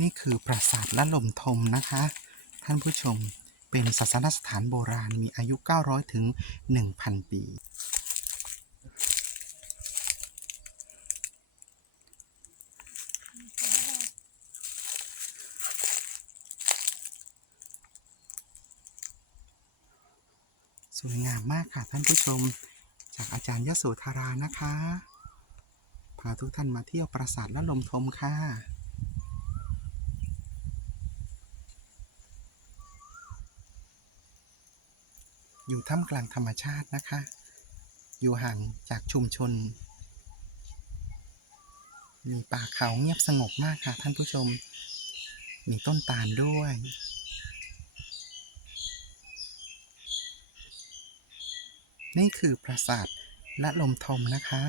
นี่คือปราสาทละลมทมนะคะ ท่านผู้ชมเป็นศาสนสถานโบราณมีอายุ 900 ถึง 1,000 ปี สวยงามมากค่ะท่านผู้ชม จากอาจารย์ยโสธารานะคะ พาทุกท่านมาเที่ยวปราสาทละลมทมค่ะ อยู่ท่ามกลางธรรมชาตินะคะ อยู่ห่างจากชุมชน มีป่าเขาเงียบสงบมากค่ะท่านผู้ชม มีต้นตาลด้วย นี่คือปราสาทละลมทมนะคะ